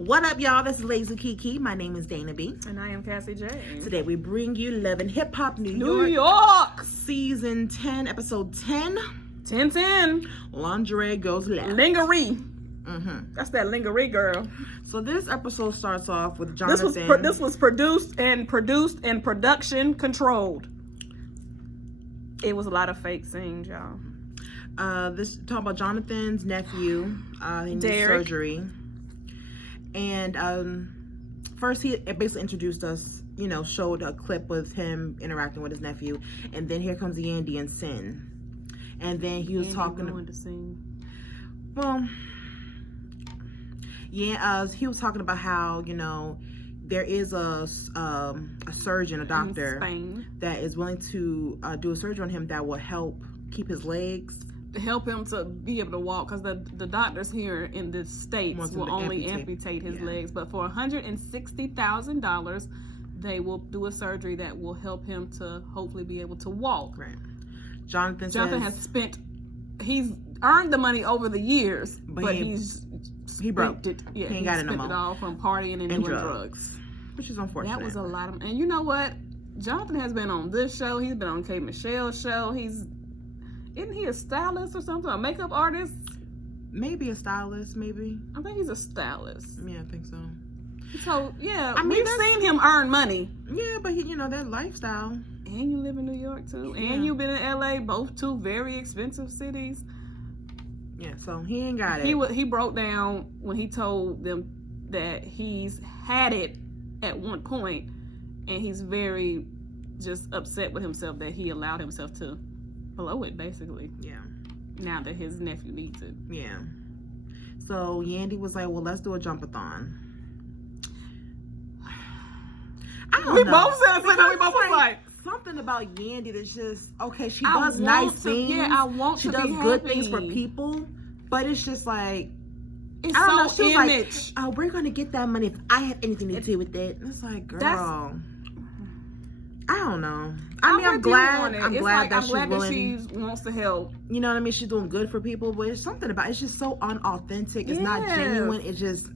What up, y'all? This is Lazy KeKe. My name is Dana B. And I am Cassie J. Today we bring you Love and Hip Hop New York! Season 10, Episode 10. 10-10. Lingerie goes left. Lingerie. Mm-hmm. That's that Lingerie girl. So this episode starts off with Jonathan. This was produced and production controlled. It was a lot of fake scenes, y'all. This talk about Jonathan's nephew. He needs surgery. And first he basically introduced us, showed a clip with him interacting with his nephew. And then here comes Yandy and Sin. And then he was talking to Sin. Well, yeah, he was talking about how, there is a surgeon, a doctor in Spain that is willing to do a surgery on him that will help keep his legs. Help him to be able to walk, because the doctors here in the States will only amputate his legs. But for $160,000, they will do a surgery that will help him to hopefully be able to walk. Right. Jonathan he's earned the money over the years, but he broke it. Yeah, he ain't got it no more. Spent it all from partying and doing drugs. Which is unfortunate. That was a lot of, and you know what? Jonathan has been on this show. He's been on K. Michelle's show. Isn't he a stylist or something? A makeup artist? Maybe a stylist, maybe. I think he's a stylist. Yeah, I think so. So, yeah, we've seen him earn money. Yeah, but that lifestyle. And you live in New York, too. Yeah. And you've been in L.A., both two very expensive cities. Yeah, so he ain't got it. He broke down when he told them that he's had it at one point, and he's very just upset with himself that he allowed himself to blow it, basically. Yeah. Now that his nephew needs it. Yeah. So Yandy was like, well, let's do a jump-a-thon. We both said something. We both were like, something about Yandy that's just, okay, she does nice things. Yeah, I want to be happy. She does good things for people, but it's just like, it's so image. Like, we're going to get that money if I have anything to do with it. And it's like, girl, I don't know. I'm glad that she wants to help. You know what I mean? She's doing good for people, but it's something about it's just so unauthentic. It's not genuine. It's just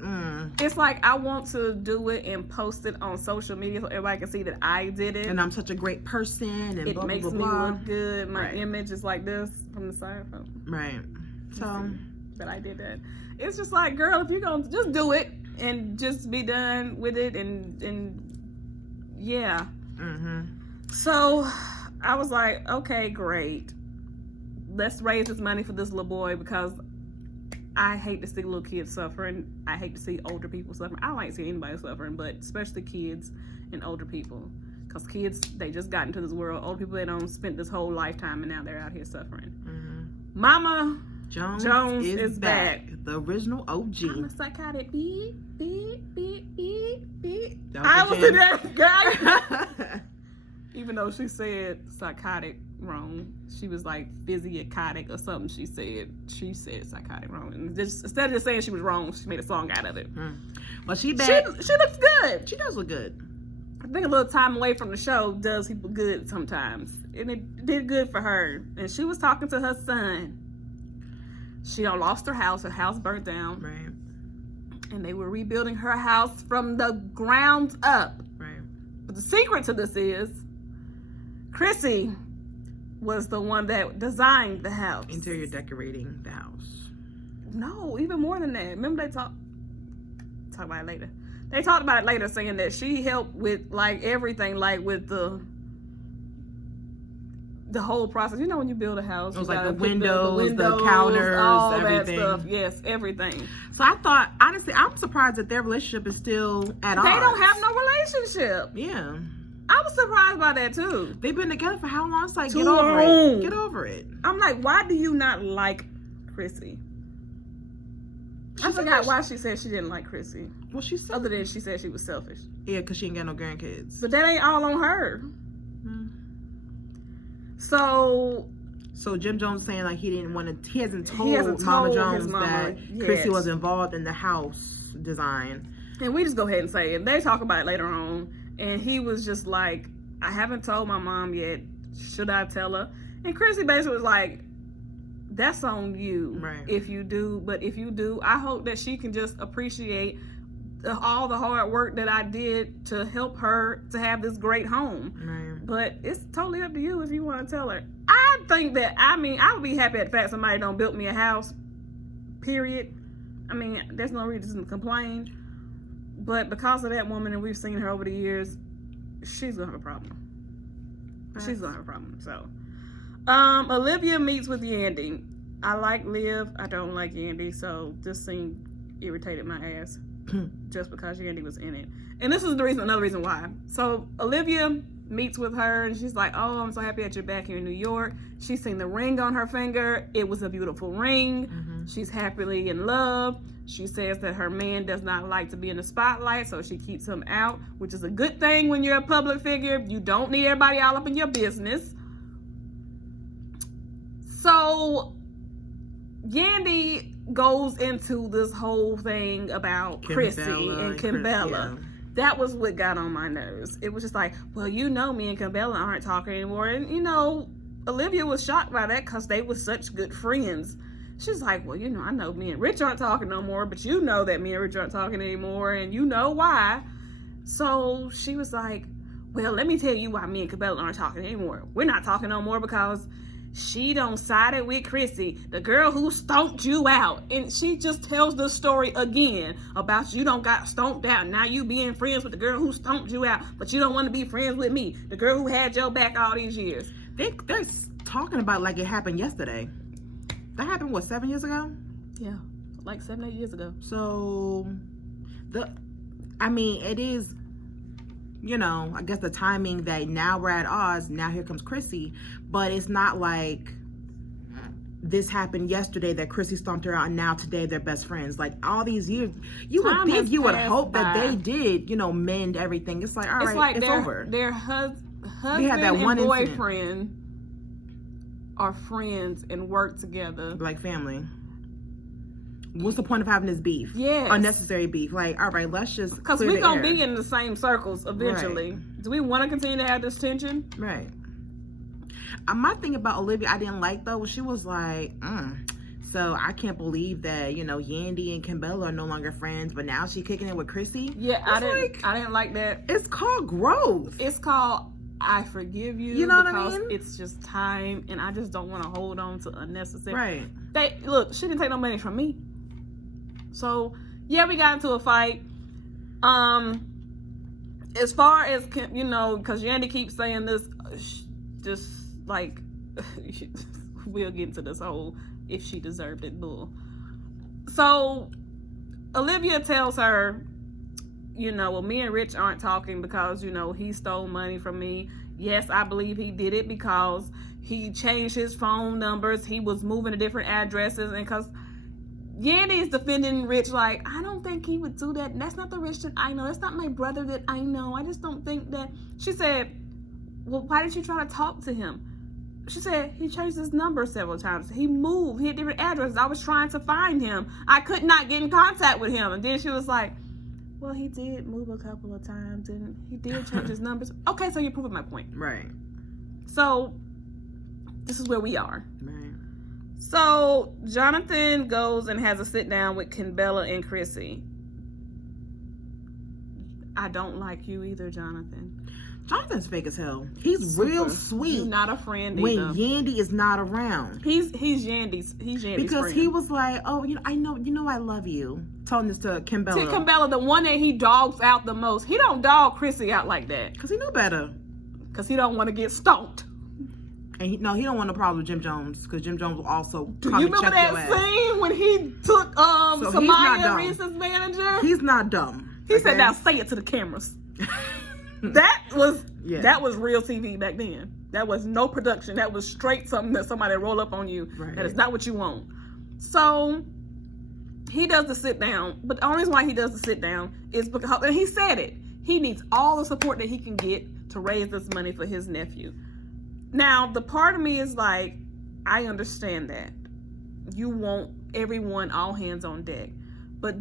It's like I want to do it and post it on social media so everybody can see that I did it. And I'm such a great person and it blah, makes blah, blah, blah. me look good. My image is like this from the side. Right. So that I did that. It's just like, girl, if you're gonna just do it and just be done with it and yeah. Mm-hmm. So I was like, okay, great. Let's raise this money for this little boy, because I hate to see little kids suffering. I hate to see older people suffering. I don't like to see anybody suffering, but especially kids and older people. Because kids, they just got into this world. Older people, they don't spend this whole lifetime and now they're out here suffering. Mm-hmm. Mama Jones is back. The original OG. I'm a psychotic beep, beep, beep, beep, beep. I was in that guy. Even though she said psychotic wrong, she was like physiotic or something. She said psychotic wrong, and instead of just saying she was wrong, she made a song out of it. Well, she back. She looks good. She does look good. I think a little time away from the show does people good sometimes, and it did good for her. And she was talking to her son. She lost her house. Her house burnt down. Right. And they were rebuilding her house from the ground up. Right. But the secret to this is, Chrissy was the one that designed the house. Interior decorating the house. No, even more than that. Remember they talk about it later. They talked about it later, saying that she helped with like everything, like with the whole process. You know, when you build a house, it was like the windows, the counters, all everything. That stuff. Yes, everything. So I thought, honestly, I'm surprised that their relationship is still at odds. They don't have no relationship. Yeah. I was surprised by that too. They've been together for how long? It's like, get over it. Get over it. I'm like, why do you not like Chrissy? I forgot why she said she didn't like Chrissy. Well, she said, other than she said she was selfish. Yeah, because she ain't got no grandkids. But that ain't all on her. So Jim Jones saying like he hasn't told Mama Jones that Chrissy was involved in the house design. And we just go ahead and say it. They talk about it later on. And he was just like, I haven't told my mom yet. Should I tell her? And Chrissy basically was like, that's on you. Right. If you do. But if you do, I hope that she can just appreciate all the hard work that I did to help her to have this great home. Right. But it's totally up to you if you want to tell her. I think that, I would be happy at the fact somebody don't build me a house, period. There's no reason to complain. But because of that woman, and we've seen her over the years, she's going to have a problem. She's going to have a problem. So, Olivia meets with Yandy. I like Liv. I don't like Yandy. So, this scene irritated my ass. Just because Yandy was in it. And this is another reason why. So, Olivia meets with her, and she's like, oh, I'm so happy that you're back here in New York. She's seen the ring on her finger. It was a beautiful ring. Mm-hmm. She's happily in love. She says that her man does not like to be in the spotlight, so she keeps him out, which is a good thing when you're a public figure. You don't need everybody all up in your business. So, Yandy goes into this whole thing about Chrissy and Kimbella. Yeah. That was what got on my nerves. It was just like, well, me and Kimbella aren't talking anymore. And, Olivia was shocked by that because they were such good friends. She's like, well, I know me and Rich aren't talking no more, but you know that me and Rich aren't talking anymore, and you know why. So she was like, well, let me tell you why me and Kimbella aren't talking anymore. We're not talking no more because she don't sided with Chrissy, the girl who stomped you out. And she just tells the story again about you don't got stomped out. Now you being friends with the girl who stomped you out, but you don't want to be friends with me, the girl who had your back all these years. They're talking about like it happened yesterday. That happened, 7 years ago? Yeah, like 7, 8 years ago. So, it is, I guess the timing that now we're at odds, now here comes Chrissy, but it's not like this happened yesterday that Chrissy stomped her out and now today they're best friends. Like, all these years, you would hope that they did, mend everything. It's like, all right, it's over. Their husband and boyfriend are friends and work together like family. What's the point of having this beef? Yes. Unnecessary beef. Like, all right, let's just because we're gonna be in the same circles eventually. Right. Do we want to continue to have this tension? Right. My thing about Olivia I didn't like though was she was like, so I can't believe that Yandy and Kimbella are no longer friends, but now she's kicking it with Chrissy. Yeah, I didn't like that. It's called growth. It's called I forgive you. You know what I mean? It's just time, and I just don't want to hold on to unnecessary. Right. She didn't take no money from me. So yeah, we got into a fight. As far as because Yandy keeps saying this, just like we'll get into this whole if she deserved it bull. So Olivia tells her, well, me and Rich aren't talking because, he stole money from me. Yes, I believe he did it because he changed his phone numbers. He was moving to different addresses. And because Yandy is defending Rich like, I don't think he would do that. That's not the Rich that I know. That's not my brother that I know. I just don't think that. She said, well, why did you try to talk to him? She said, he changed his number several times. He moved. He had different addresses. I was trying to find him. I could not get in contact with him. And then she was like, well, he did move a couple of times and he did change his numbers. Okay, so you're proving my point. Right. So, this is where we are. Right. So, Jonathan goes and has a sit down with Kimbella and Chrissy. I don't like you either, Jonathan. Jonathan's fake as hell. He's real sweet. You're not a friend when either. Yandy is not around. He's Yandy's because friend. He was like, oh, I know I love you. Telling this to Kimbella. To Kimbella, the one that he dogs out the most. He don't dog Chrissy out like that. Because he knew better. Because he don't want to get stomped. And he don't want no problem with Jim Jones. Because Jim Jones will also Do you remember that scene when he took Samaya Reese's manager? He's not dumb. He said, now say it to the cameras. That was real TV back then. That was no production. That was straight something that somebody roll up on you. Right. That is not what you want. So he does the sit down, but the only reason why he does the sit down is because, and he said it, he needs all the support that he can get to raise this money for his nephew. Now, the part of me is like, I understand that. You want everyone all hands on deck, but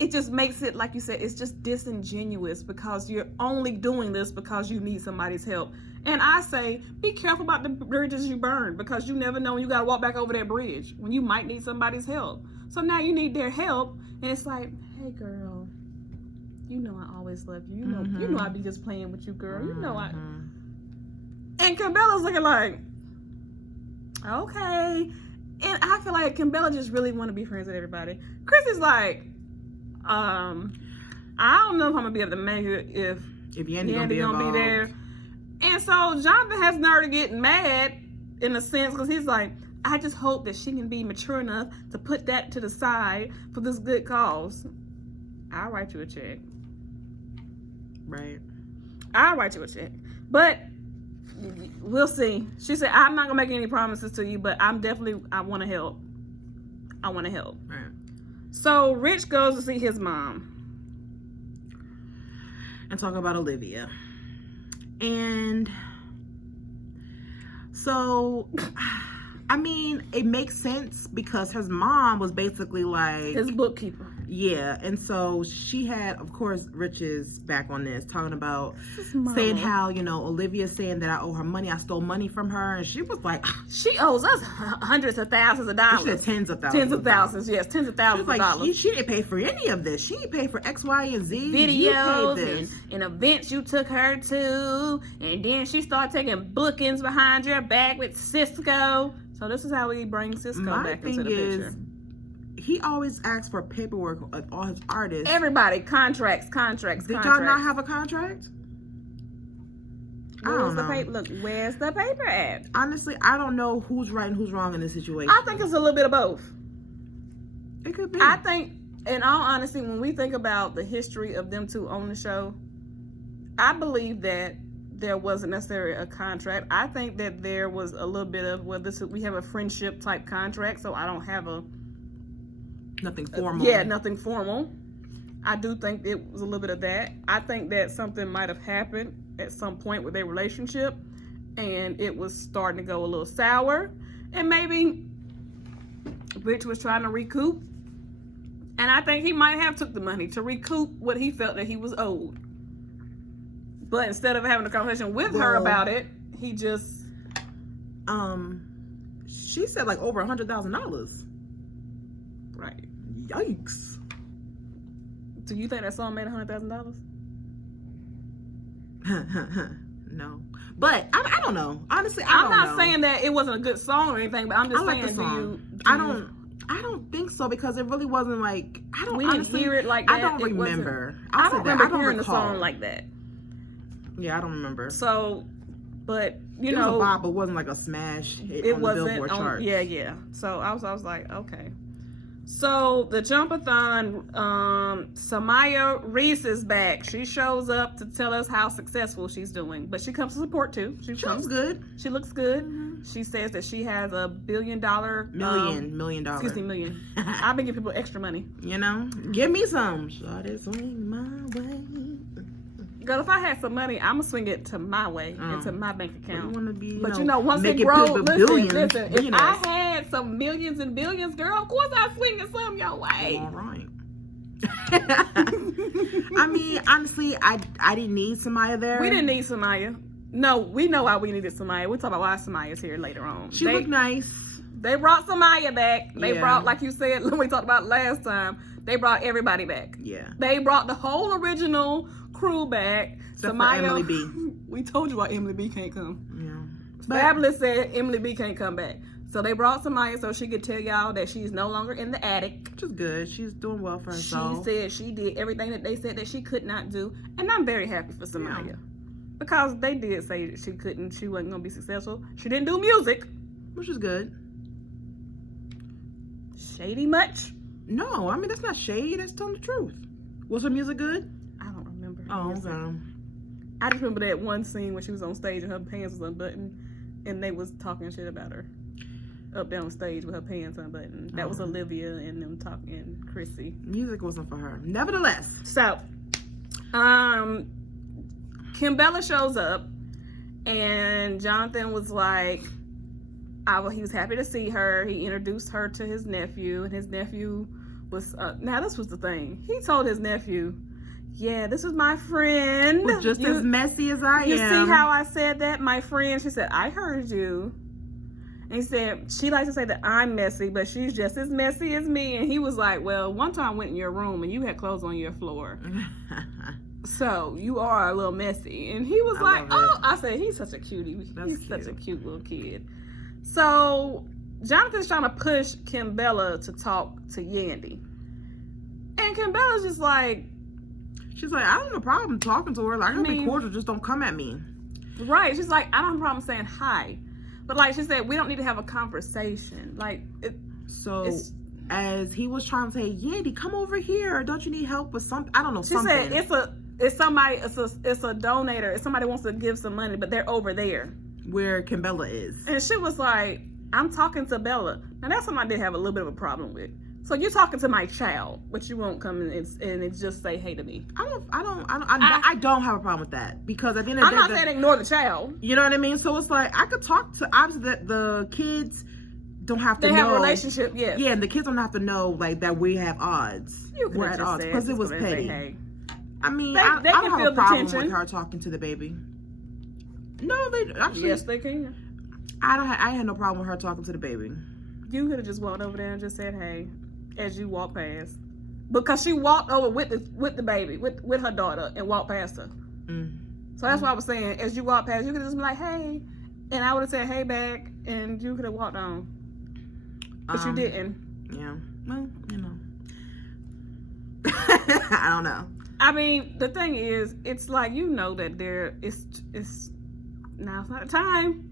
it just makes it, like you said, it's just disingenuous because you're only doing this because you need somebody's help. And I say, be careful about the bridges you burn because you never know when you got to walk back over that bridge when you might need somebody's help. So now you need their help, and it's like, hey girl, you know I always love you. You know I be just playing with you, girl. You know I. And Kimbella's looking like, okay. And I feel like Kimbella just really want to be friends with everybody. Chrissy's like, I don't know if I'm gonna be able to make it if Yandy gonna be there. And so Jonathan has nerve to get mad in a sense because he's like, I just hope that she can be mature enough to put that to the side for this good cause. I'll write you a check. Right. I'll write you a check. But we'll see. She said, I'm not gonna make any promises to you, but I want to help. I want to help. Right. So Rich goes to see his mom and talk about Olivia. And so, I mean, it makes sense because his mom was basically like his bookkeeper. Yeah, and so she had, of course, Rich's back on this, talking about Mama. saying how, you know, Olivia's saying that I owe her money, I stole money from her, and she was like, she owes us hundreds of thousands of dollars. She said tens of thousands. Tens of thousands, yes, tens of thousands of dollars. She didn't pay for any of this. She didn't pay for X, Y, and Z. Videos and events you took her to, and then she started taking bookings behind your back with Cisco. So this is how we bring Cisco back into the picture. He always asks for paperwork of all his artists. Everybody, contracts. Did y'all not have a contract? Where's the paper? Look, where's the paper at? Honestly, I don't know who's right and who's wrong in this situation. I think it's a little bit of both. It could be. I think, in all honesty, when we think about the history of them two on the show, I believe that there wasn't necessarily a contract. I think that there was a little bit of, we have a friendship type contract, so I don't have nothing formal. Nothing formal. I do think it was a little bit of that. I think that something might have happened at some point with their relationship, and it was starting to go a little sour, and maybe Rich was trying to recoup, and I think he might have took the money to recoup what he felt that he was owed. But instead of having a conversation with her about it, he just she said like over $100,000. Right. Yikes. Do you think that song made $100,000? No. But I don't know. Honestly, I'm not saying that it wasn't a good song or anything, but I'm just saying, the song. I don't think so because it really wasn't like we didn't hear it like that. I don't remember. I don't remember hearing the song like that. Yeah, I don't remember. So, but it was a bop, but it wasn't like a smash hit on the Billboard chart. Yeah. So I was like, okay. So the Jumpathon, Samaya Reese is back. She shows up to tell us how successful she's doing, but she comes to support too. She looks good. She looks good. Mm-hmm. She says that she has $1 billion. Million dollars. Excuse me, million. I've been giving people extra money. You know, give me some. Shawty swing my way. Girl, if I had some money, I'm gonna swing it to my way, into my bank account. But once it grows, listen, if I had some millions and billions, girl, of course I'd swing it some your way. All right. I mean, honestly, I didn't need Samaya there. We didn't need Samaya. No, we know why we needed Samaya. We'll talk about why Samaya's here later on. She looked nice. They brought Samaya back. They brought, like you said, when we talked about last time, they brought everybody back. Yeah. They brought the whole original crew back. Samaya, Emily B. We told you why Emily B can't come. Yeah. Fabulous said Emily B can't come back. So they brought Samaya so she could tell y'all that she's no longer in the attic. Which is good. She's doing well for herself. She said she did everything that they said that she could not do. And I'm very happy for Samaya. Yeah. Because they did say that she wasn't going to be successful. She didn't do music. Which is good. Shady much? No, I mean, that's not shady. That's telling the truth. Was her music good? I don't remember. Oh, okay. I just remember that one scene when she was on stage and her pants was unbuttoned and they was talking shit about her up there on stage with her pants unbuttoned. That was Olivia and them talking, and Chrissy. Music wasn't for her. Nevertheless. So, Kimbella shows up and Jonathan was like, he was happy to see her. He introduced her to his nephew, and his nephew was, now this was the thing. He told his nephew, yeah, this is my friend. Was just as messy as I am. You see how I said that? My friend. She said, I heard you. And he said, she likes to say that I'm messy, but she's just as messy as me. And he was like, well, one time I went in your room and you had clothes on your floor. So you are a little messy. And he was like, oh, I said, he's such a cutie. He's such a cute little kid. So Jonathan's trying to push Kimbella to talk to Yandy. And Kimbella's just like, she's like, I don't have a problem talking to her. Like, I can be cordial, just don't come at me. Right. She's like, I don't have a problem saying hi. But like she said, we don't need to have a conversation. Like, as he was trying to say, Yandy, come over here. Don't you need help with something? I don't know, something. She said, it's a donator. If somebody wants to give some money, but they're over there. Where Kimbella is. And she was like, I'm talking to Bella. Now that's something I did have a little bit of a problem with. So you're talking to my child, but you won't come and just say hey to me. I don't have a problem with that, because at the end of the day, I'm not saying ignore the child. You know what I mean? So it's like, I could talk to, obviously the kids don't have to know. They have a relationship, yes. Yeah, and the kids don't have to know like that we have odds. We're at odds because it was petty. Hey. I mean, they I can don't have feel a problem the with her talking to the baby. No, they actually. Yes, they can. I had no problem with her talking to the baby. You could have just walked over there and just said hey as you walk past, because she walked over with the baby with her daughter and walked past her. So that's what I was saying. As you walk past, you could just be like hey, and I would have said hey back, and you could have walked on. But you didn't. Yeah. Well, you know. I don't know. I mean, the thing is, it's like, you know that it's now's not the time.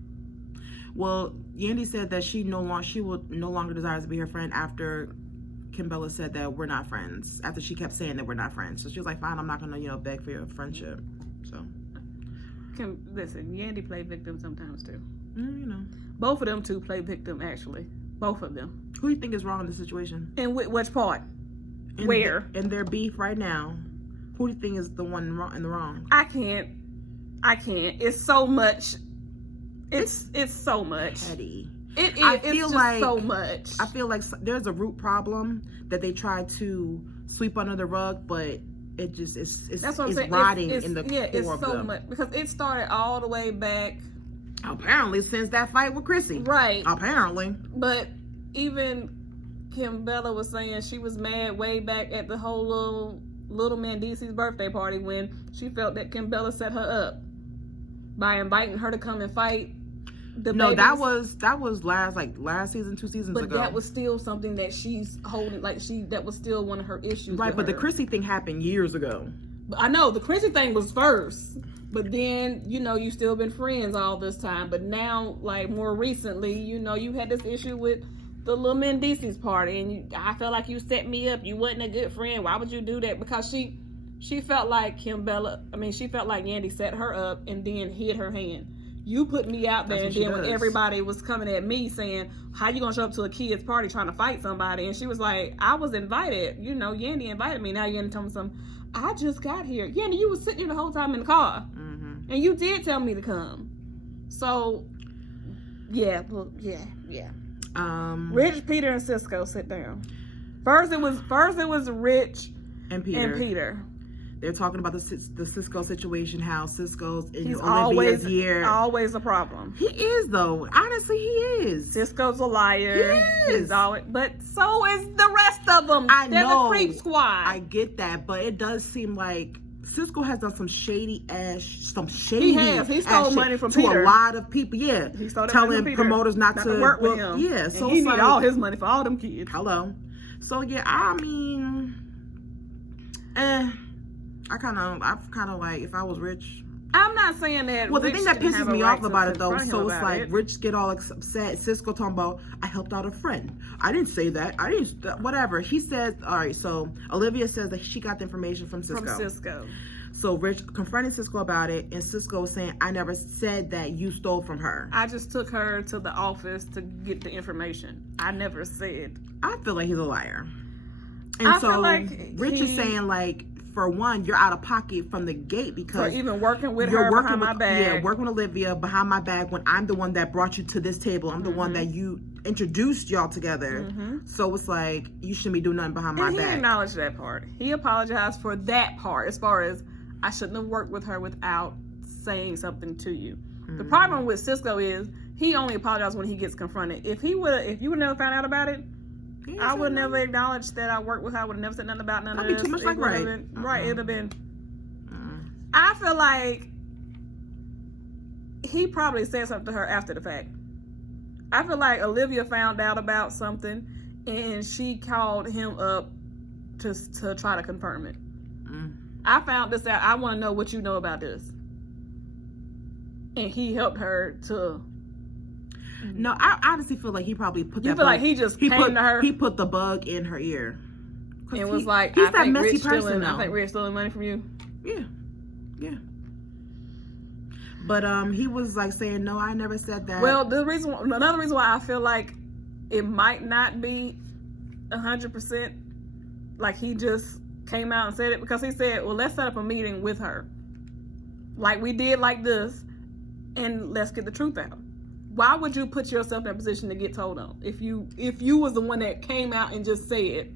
Well, Yandy said that she would no longer desires to be her friend after Kimbella said that we're not friends. After she kept saying that we're not friends, so she was like, "Fine, I'm not gonna beg for your friendship." So, listen, Yandy played victim sometimes too. You know, both of them two play victim actually. Both of them. Who do you think is wrong in the situation? And which part? Where? In their beef right now. Who do you think is the one in the wrong? I can't. It's so much. It's so much. Petty. It is. It's just so much. I feel like there's a root problem that they try to sweep under the rug, but it just it's rotting in the core it's of so them. much, because it started all the way back. Apparently, since that fight with Chrissy. Right. Apparently. But even Kimbella was saying she was mad way back at the whole little Mandisi's birthday party, when she felt that Kimbella set her up by inviting her to come and fight the babies. that was last season, 2 seasons ago. But that was still something that she's holding, that was still one of her issues. Right, but the Chrissy thing happened years ago. I know the Chrissy thing was first, but then you still been friends all this time. But now, like more recently, you had this issue with the little Mandisi's party, and I felt like you set me up. You wasn't a good friend. Why would you do that? Because she felt like she felt like Yandy set her up and then hid her hand. You put me out there, and then when everybody was coming at me saying, how you gonna show up to a kid's party trying to fight somebody? And she was like, I was invited. Yandy invited me. Now you're gonna tell me something. I just got here. Yandy, you was sitting here the whole time in the car. Mm-hmm. And you did tell me to come. So, yeah. Rich, Peter, and Cisco sit down. First it was Rich and Peter. They're talking about the Cisco situation, how Cisco's in He's Olivia's year. Always a problem. He is, though. Honestly, he is. Cisco's a liar. He is. He's always, but so is the rest of them. They're the creep squad. I get that, but it does seem like Cisco has done some shady. He has. He stole money from Peter. To a lot of people. Yeah, he stole telling promoters not to work with him. Yeah, so he need all his money for all them kids. Hello. So yeah, I mean, I kind of like, if I was Rich. I'm not saying that. Well, the thing that pisses me off about it, though, so it's like it. Rich get all upset. Cisco talking about, I helped out a friend. I didn't say that. I didn't. Whatever. He says, all right. So Olivia says that she got the information from Cisco. So Rich confronted Cisco about it, and Cisco was saying, I never said that you stole from her. I just took her to the office to get the information. I never said. I feel like he's a liar. And so Rich is saying, like, for one, you're out of pocket from the gate, because for even working with her behind my back. Yeah, working with Olivia behind my back, when I'm the one that brought you to this table. I'm the one that you introduced y'all together. So it's like, you shouldn't be doing nothing behind my back. He acknowledged that part. He apologized for that part, as far as, I shouldn't have worked with her without saying something to you. The problem with Cisco is he only apologizes when he gets confronted. If you would never found out about it, I would never acknowledge that I worked with her. I would have never said nothing about none of this. That'd be too much like right. Right, it'd have been. I feel like he probably said something to her after the fact. I feel like Olivia found out about something and she called him up to try to confirm it. I found this out. I want to know what you know about this. And he helped her to. No, I honestly feel like he probably put that. You feel like he just came to her. He put the bug in her ear. And was like, he's I that think messy Rich person. I think Rich stealing money from you. Yeah. But he was like saying, no, I never said that. Well, another reason why I feel like it might not be 100%, like he just came out and said it, because he said, well, let's set up a meeting with her, like we did like this, and let's get the truth out. Why would you put yourself in a position to get told on if you was the one that came out and just said?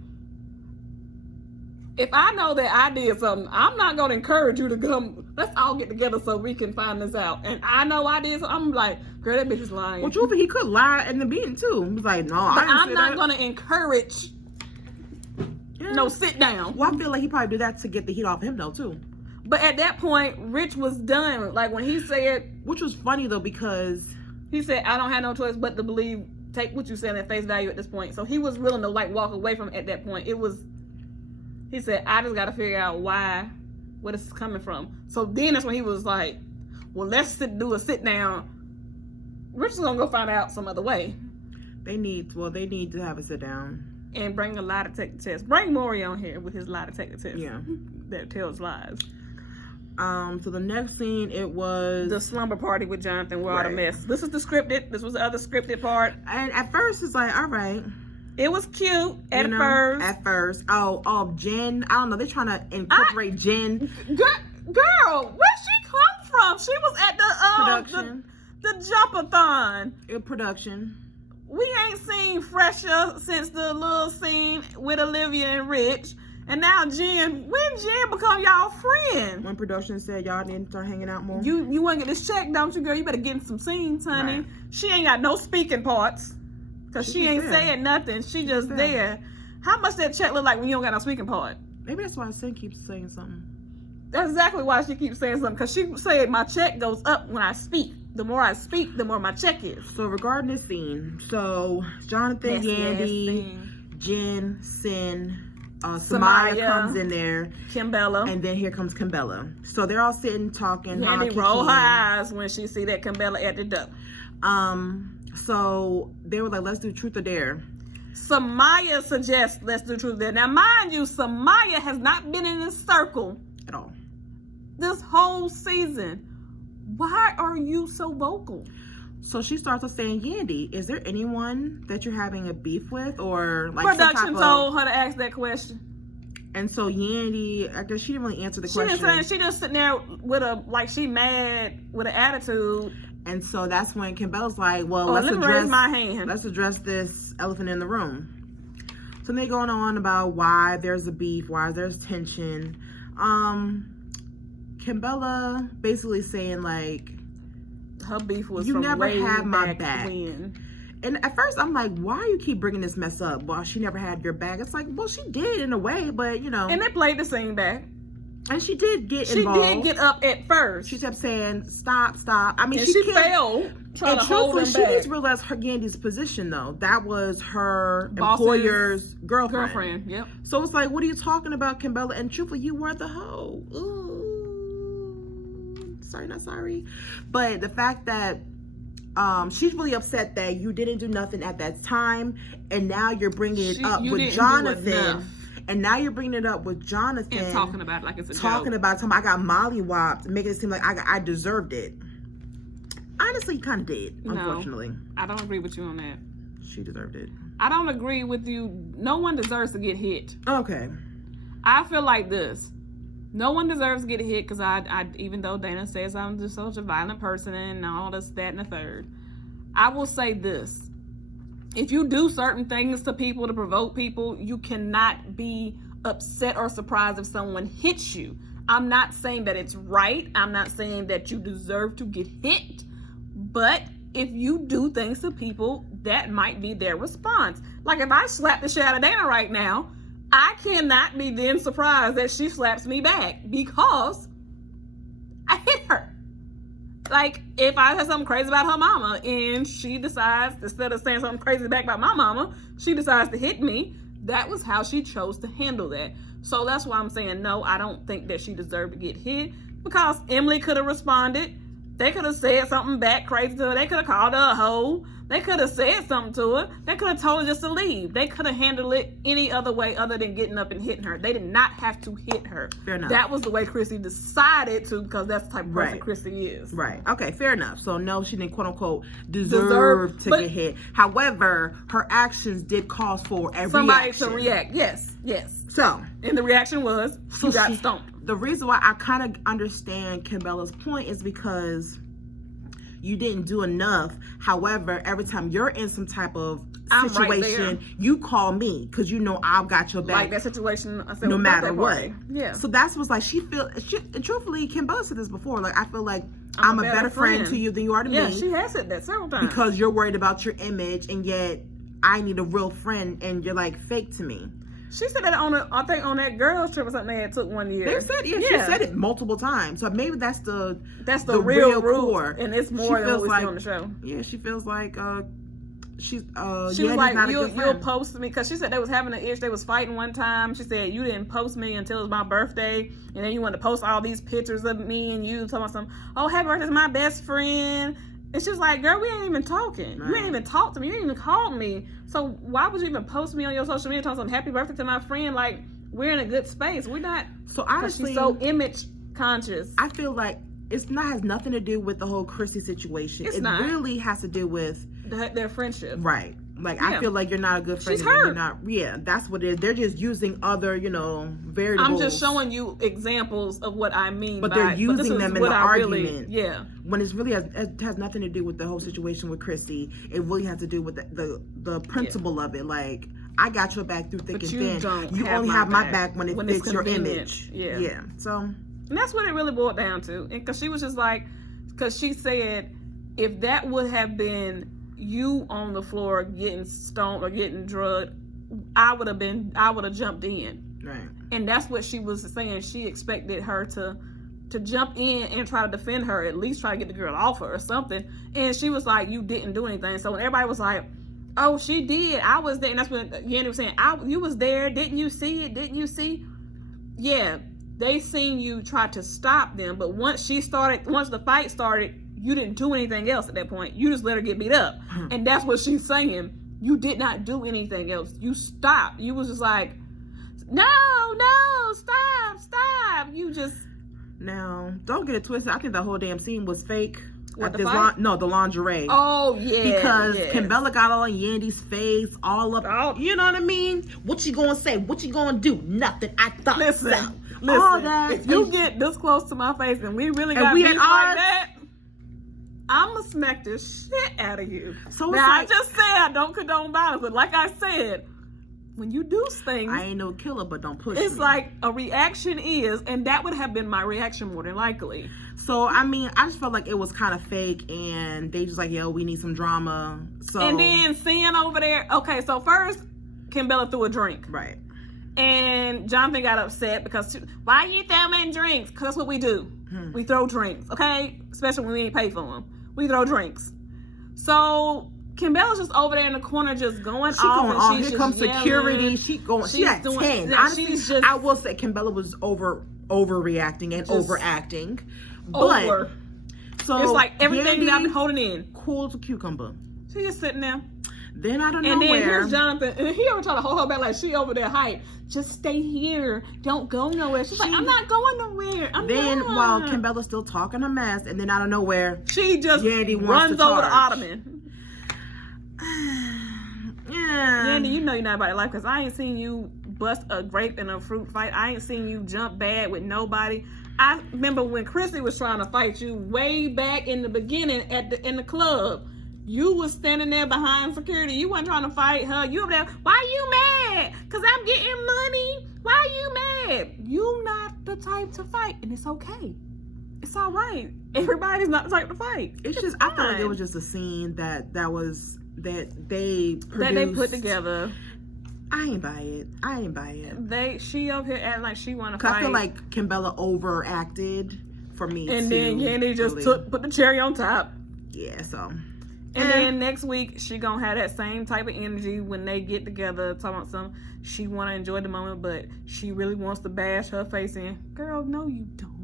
If I know that I did something, I'm not going to encourage you to come. Let's all get together so we can find this out. And I know I did something. I'm like, girl, that bitch is lying. Well, truthfully, he could lie in the meeting too. He was like, no, but I'm not going to encourage. Yeah. No, sit down. Well, I feel like he probably did that to get the heat off him though too. But at that point, Rich was done. Like when he said, which was funny though, because he said, I don't have no choice but to believe, take what you said at face value at this point. So he was willing to like walk away from it at that point. He said, I just got to figure out where this is coming from. So then that's when he was like, well, let's do a sit down. Rich is going to go find out some other way. They need to have a sit down. And bring a lie detector test. Bring Maury on here with his lie detector test. Yeah. That tells lies. So the next scene, it was the slumber party with Jonathan where all the mess. This was the scripted. This was the other scripted part. And at first it's like, all right. It was cute at first. At first. Oh, Jen. I don't know. They're trying to incorporate Jen. Girl, where'd she come from? She was at the Jumpathon. Production. We ain't seen Fresher since the little scene with Olivia and Rich. And now when Jen become y'all friend? When production said y'all need to start hanging out more. You want to get this check, don't you, girl? You better get in some scenes, honey. Right. She ain't got no speaking parts. Because she ain't saying nothing. She just there. How much that check look like when you don't got no speaking part? Maybe that's why Sin keeps saying something. That's exactly why she keeps saying something. Because she said my check goes up when I speak. The more I speak, the more my check is. So regarding this scene, so Jonathan, Yandy, Jen, Sin, Samaya comes in there. Kimbella. And then here comes Kimbella. So they're all sitting talking. Yandy roll her eyes when she see that Kimbella at the door. So they were like, let's do truth or dare. Samaya suggests let's do truth or dare. Now, mind you, Samaya has not been in this circle at all this whole season. Why are you so vocal? So she starts off saying, Yandy, is there anyone that you're having a beef with, or like production told her to ask that question? And so Yandy, I guess she didn't really answer the question. She just sitting there with she mad with an attitude. And so that's when Kimbella's like, well, let me raise my hand. Let's address this elephant in the room. So they're going on about why there's a beef, why there's tension. Kimbella basically saying like, her beef was you from never way had my back. When. And at first I'm like, why do you keep bringing this mess up? Well, she never had your back. It's like, well, she did in a way, but you know. And they played the scene back. And she did get involved. She did get up at first. She kept saying, stop. I mean, and she fell trying to hold him back. She needs to realize her Yandy's position, though. That was her employer's girlfriend. Yep. So it's like, what are you talking about, Kimbella? And truthfully, you were the hoe. Ooh. Sorry, not sorry. But the fact that she's really upset that you didn't do nothing at that time, and now you're bringing it up with Jonathan. And now you're bringing it up with Jonathan. And talking about it like it's a joke. I got mollywopped, making it seem like I deserved it. Honestly, you kind of did, unfortunately. I don't agree with you on that. She deserved it. I don't agree with you. No one deserves to get hit. Okay. I feel like this. No one deserves to get hit because I even though Dana says I'm just such a violent person and all this, that, and the third, I will say this. If you do certain things to people to provoke people, you cannot be upset or surprised if someone hits you. I'm not saying that it's right. I'm not saying that you deserve to get hit. But if you do things to people, that might be their response. Like if I slap the shit out of Dana right now, I cannot be then surprised that she slaps me back because I hit her. Like, if I said something crazy about her mama and she decides, instead of saying something crazy back about my mama, she decides to hit me, that was how she chose to handle that. So that's why I'm saying, no, I don't think that she deserved to get hit, because Emily could have responded. They could have said something back crazy to her. They could have called her a hoe. They could have said something to her. They could have told her just to leave. They could have handled it any other way other than getting up and hitting her. They did not have to hit her. Fair enough. That was the way Chrissy decided to, because that's the type of person Right. Chrissy is. Right. Okay, fair enough. So no, she didn't quote unquote deserve to get hit. However, her actions did cause for a Somebody reaction. to react. Yes. So And the reaction was, she got stomped. the reason why I kind of understand Kimbella's point is because you didn't do enough. However, every time you're in some type of I'm situation, right you call me because you know I've got your back. Like that situation, I said, no with matter birthday what. party. Yeah. So that's what's like, and truthfully, Kimbella said this before, like, I feel like I'm a better friend to you than you are to me. Yeah, she has said that several times. Because you're worried about your image, and yet I need a real friend, and you're like fake to me. She said that I think on that girls trip or something they had took one year. They said, she said it multiple times. So maybe that's the real core. and it's more than what we see on the show. Yeah, she feels like she was like, not you'll post me, because she said they was having an issue. They was fighting one time. She said, you didn't post me until it was my birthday, and then you wanted to post all these pictures of me and you talking about some, oh, happy birthday to my best friend. And she's like, girl, we ain't even talking. Right. You ain't even talked to me. You ain't even called me. So why would you even post me on your social media talking some happy birthday to my friend? Like, we're in a good space. We're not. So honestly, she's so image conscious. I feel like has nothing to do with the whole Chrissy situation. It really has to do with their friendship. Right. Like, I feel like you're not a good friend. She's hurt. You're not, that's what it is. They're just using other, variables. I'm just showing you examples of what I mean. But they're using them in the argument. Yeah. When it has nothing to do with the whole situation with Chrissy. It really has to do with the principle of it. Like, I got your back through thick and thin. You only have my back when it fits your image. Yeah. So. And that's what it really boiled down to. And because she was just like, because she said, if that would have been you on the floor getting stoned or getting drugged, I would have jumped in. Right. And that's what she was saying. She expected her to jump in and try to defend her, at least try to get the girl off her or something. And she was like, you didn't do anything. So when everybody was like, oh, she did, I was there. And that's when Yandy was saying, you was there, didn't you see it? Didn't you see? Yeah, they seen you try to stop them, but once the fight started, you didn't do anything else at that point. You just let her get beat up. And that's what she's saying. You did not do anything else. You stopped. You was just like, no, stop. You just... Now, don't get it twisted. I think the whole damn scene was fake. What, the fight? The lingerie. Oh, yeah. Because Kimbella got all in Yandy's face, all up. Oh. You know what I mean? What you gonna say? What you gonna do? Nothing. I thought so. Listen, all that. If you get this close to my face and we really got beef like that, I'm gonna smack the shit out of you. So now, I just said I don't condone violence, but like I said, when you do things, I ain't no killer, but don't push it's me. like a reaction is, and that would have been my reaction more than likely. So, I mean, I just felt like it was kind of fake, and they just like, yo, we need some drama. So, and then seeing over there, okay, so first, Kimbella threw a drink. Right. And Jonathan got upset because, why you throwing drinks? Because that's what we do. We throw drinks, okay? Especially when we ain't pay for them. We throw drinks. So Kimbella's just over there in the corner just going off. Here comes security. She at 10. Honestly, I will say Kimbella was overreacting and overacting. But so it's like everything that I've been holding in. Cool as a cucumber. She's just sitting there. Then I don't know and then where. Here's Jonathan, and he ever trying to hold her back like she over there hype. Just stay here. Don't go nowhere. She's like, I'm not going nowhere. While Kimbella's still talking her mess, and then out of nowhere, she just runs over the ottoman. Yeah. Yandy, you know you're not about to life because I ain't seen you bust a grape in a fruit fight. I ain't seen you jump bad with nobody. I remember when Chrissy was trying to fight you way back in the beginning in the club. You was standing there behind security. You wasn't trying to fight her. You over there, why you mad? Because I'm getting money. Why you mad? You not the type to fight, and it's okay. It's all right. Everybody's not the type to fight. It's just, I feel like it was just a scene that they produced. That they put together. I ain't buy it. She over here acting like she want to Cause fight. I feel like Kimbella overacted for me. And then Yandy just put the cherry on top. Yeah, so. And then next week she gonna have that same type of energy when they get together talking about something. She wanna enjoy the moment, but she really wants to bash her face in. Girl, no you don't.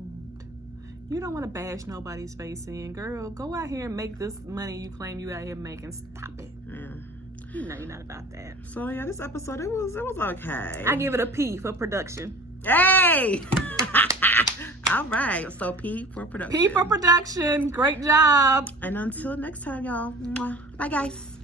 You don't want to bash nobody's face in. Girl, go out here and make this money you claim you out here making. Stop it. Yeah. You know you're not about that. So yeah, this episode it was okay. I give it a P for production. Hey! All right. So P for production. P for production. Great job. And until next time, y'all. Mwah. Bye, guys.